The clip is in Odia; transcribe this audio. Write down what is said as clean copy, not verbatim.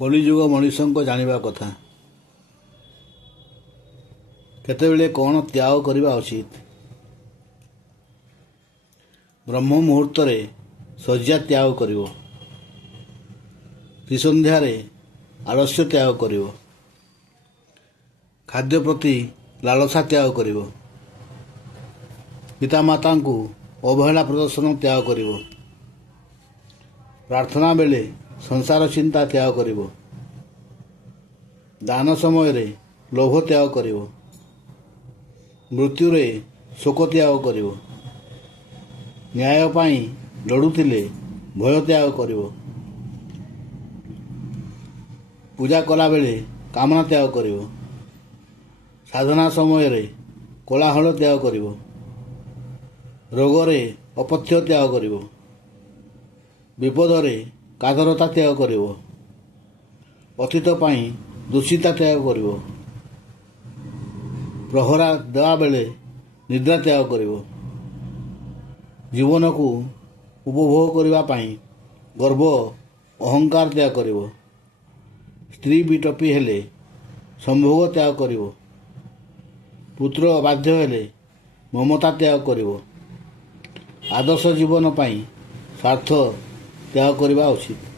କଳିଯୁଗ ମଣିଷଙ୍କ ଜାଣିବା କଥା। କେତେବେଳେ କ'ଣ ତ୍ୟାଗ କରିବା ଉଚିତ। ବ୍ରହ୍ମ ମୁହୂର୍ତ୍ତରେ ଶଯ୍ୟା ତ୍ୟାଗ କରିବ। ତ୍ରିସନ୍ଧ୍ୟାରେ ଆଳସ୍ୟ ତ୍ୟାଗ କରିବ। ଖାଦ୍ୟ ପ୍ରତି ଲାଳସା ତ୍ୟାଗ କରିବ। ପିତାମାତାଙ୍କୁ ଅବହେଳା ପ୍ରଦର୍ଶନ ତ୍ୟାଗ କରିବ। ପ୍ରାର୍ଥନା ବେଳେ ସଂସାର ଚିନ୍ତା ତ୍ୟାଗ କରିବ। ଦାନ ସମୟରେ ଲୋଭ ତ୍ୟାଗ କରିବ। ମୃତ୍ୟୁରେ ଶୋକ ତ୍ୟାଗ କରିବ। ନ୍ୟାୟ ପାଇଁ ଲଢ଼ୁଥିଲେ ଭୟ ତ୍ୟାଗ କରିବ। ପୂଜା କଲାବେଳେ କାମନା ତ୍ୟାଗ କରିବ। ସାଧନା ସମୟରେ କୋଳାହଳ ତ୍ୟାଗ କରିବ। ରୋଗରେ ଅପଥ୍ୟ ତ୍ୟାଗ କରିବ। ବିପଦରେ କାତରତା ତ୍ୟାଗ କରିବ। ଅତୀତ ପାଇଁ ଦୂଷିତା ତ୍ୟାଗ କରିବ। ପ୍ରହରା ଦେବାବେଳେ ନିଦ୍ରା ତ୍ୟାଗ କରିବ। ଜୀବନକୁ ଉପଭୋଗ କରିବା ପାଇଁ ଗର୍ବ ଅହଙ୍କାର ତ୍ୟାଗ କରିବ। ସ୍ତ୍ରୀ ବିଟପି ହେଲେ ସମ୍ଭୋଗ ତ୍ୟାଗ କରିବ। ପୁତ୍ର ଅବାଧ୍ୟ ହେଲେ ମମତା ତ୍ୟାଗ କରିବ। ଆଦର୍ଶ ଜୀବନ ପାଇଁ ସ୍ୱାର୍ଥ ତ୍ୟାଗ କରିବା ଉଚିତ।